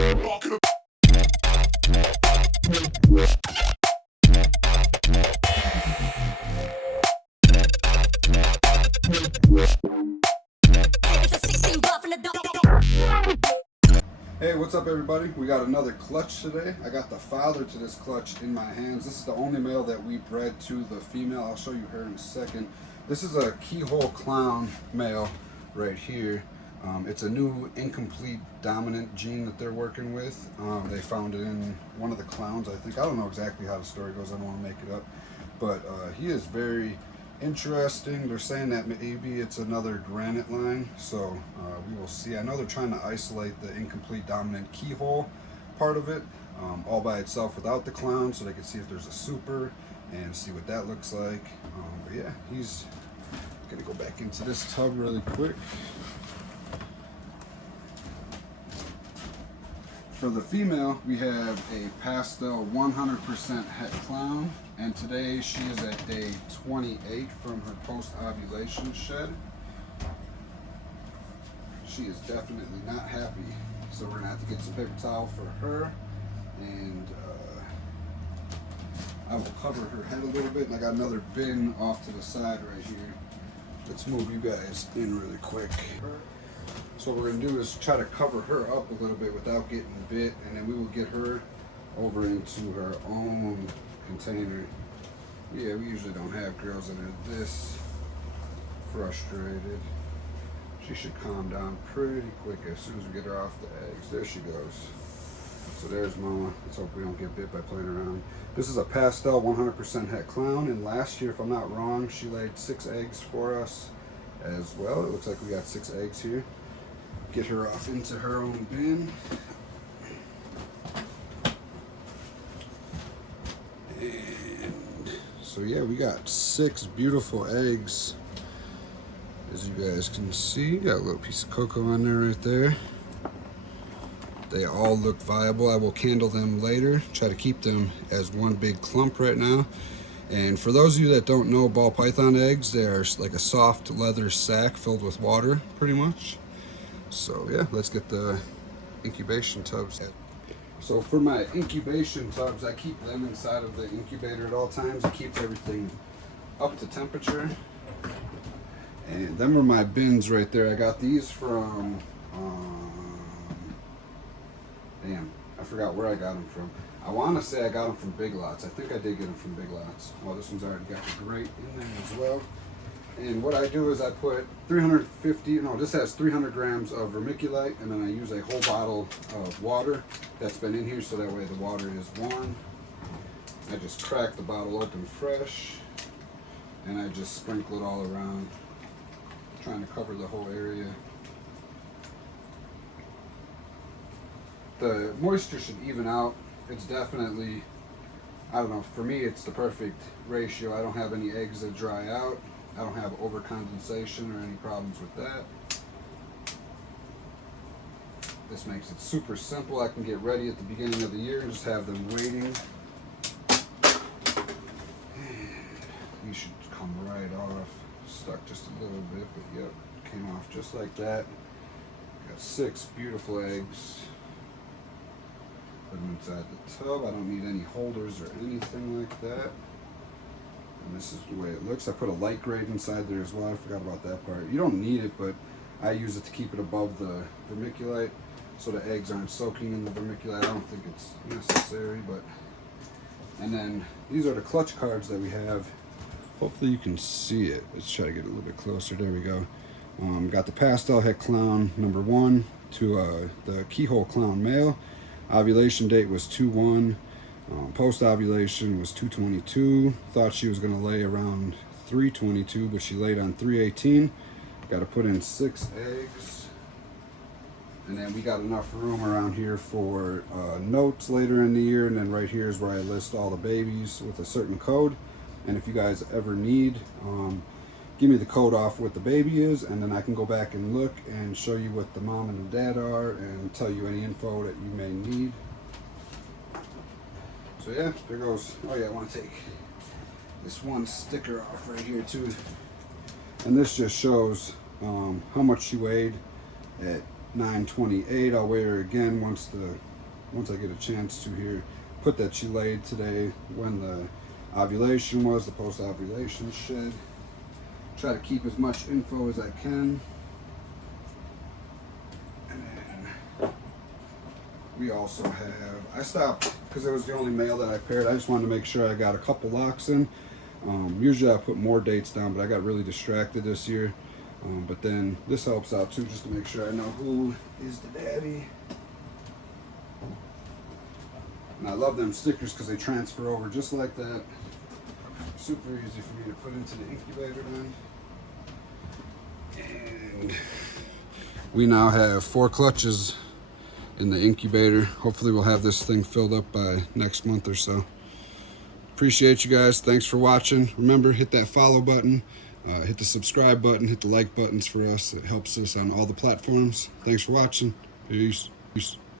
Hey, what's up everybody? We got another clutch today. I got the father to this clutch in my hands. This is the only male that we bred to the female. I'll show you her in a second. This is a Keyhole clown male right here. It's a new incomplete dominant gene that they're working with. They found it in one of the clowns, I think. I don't know exactly how the story goes. I don't want to make it up. But he is very interesting. They're saying that maybe it's another granite line, so we will see. I know they're trying to isolate the incomplete dominant Keyhole part of it all by itself without the clown, so they can see if there's a super and see what that looks like. But yeah, he's gonna go back into this tub really quick. For the female, we have a Pastel 100% het clown, and today she is at day 28 from her post-ovulation shed. She is definitely not happy, so we're gonna have to get some paper towel for her, and I will cover her head a little bit, and I got another bin off to the side right here. Let's move you guys in really quick. So what we're going to do is try to cover her up a little bit without getting bit, and then we will get her over into her own container. Yeah, we usually don't have girls that are this frustrated. She should calm down pretty quick as soon as we get her off the eggs. There she goes. So there's Mama. Let's hope we don't get bit by playing around. This is a Pastel 100% het clown, and last year, if I'm not wrong, she laid 6 eggs for us as well. It looks like we got 6 eggs here. Get her off into her own bin. And so yeah, we got 6 beautiful eggs. As you guys can see, got a little piece of cocoa on there right there. They all look viable. I will candle them later. Try to keep them as one big clump right now. And for those of you that don't know ball python eggs, they are like a soft leather sack filled with water, pretty much. So yeah, let's get the incubation tubs. So for my incubation tubs, I keep them inside of the incubator at all times. It keeps everything up to temperature. And them are my bins right there. I got these from, damn, I forgot where I got them from. I want to say I got them from Big Lots. I think I did get them from Big Lots. Oh, this one's already got the grate in there as well. And what I do is I put 350, no, this has 300 grams of vermiculite, and then I use a whole bottle of water that's been in here so that way the water is warm. I just crack the bottle open fresh, and I just sprinkle it all around, trying to cover the whole area. The moisture should even out. It's definitely, I don't know, for me it's the perfect ratio. I don't have any eggs that dry out. I don't have overcondensation or any problems with that. This makes it super simple. I can get ready at the beginning of the year and just have them waiting. And these should come right off. Stuck just a little bit, but yep, came off just like that. Got 6 beautiful eggs. Put them inside the tub. I don't need any holders or anything like that. And this is the way it looks. I put a light grade inside there as well. I forgot about that part. You don't need it, but I use it to keep it above the vermiculite so the eggs aren't soaking in the vermiculite. I don't think it's necessary, but. And then these are the clutch cards that we have. Hopefully you can see it. Let's try to get a little bit closer. There we go. Got the Pastel het clown number 1 to the Keyhole clown male. Ovulation date was 2/1. Post-ovulation was 2/22. Thought she was going to lay around 3/22, but she laid on 3/18. Got to put in 6 eggs. And then we got enough room around here for notes later in the year. And then right here is where I list all the babies with a certain code. And if you guys ever need, give me the code off what the baby is, and then I can go back and look and show you what the mom and the dad are and tell you any info that you may need. So yeah, there goes. Oh yeah, I want to take this one sticker off right here too. And this just shows how much she weighed at 9/28. I'll weigh her again once I get a chance to here. Put that she laid today when the ovulation was, the post-ovulation shed. Try to keep as much info as I can. And then we also have, I stopped because it was the only male that I paired. I just wanted to make sure I got a couple locks in. Usually I put more dates down, but I got really distracted this year. But then this helps out too, just to make sure I know who is the daddy. And I love them stickers because they transfer over just like that. Super easy for me to put into the incubator then. And we now have 4 clutches in the incubator. Hopefully we'll have this thing filled up by next month or so. Appreciate you guys. Thanks for watching. Remember, hit that follow button, hit the subscribe button, hit the like buttons for us. It helps us on all the platforms. Thanks for watching. Peace. Peace.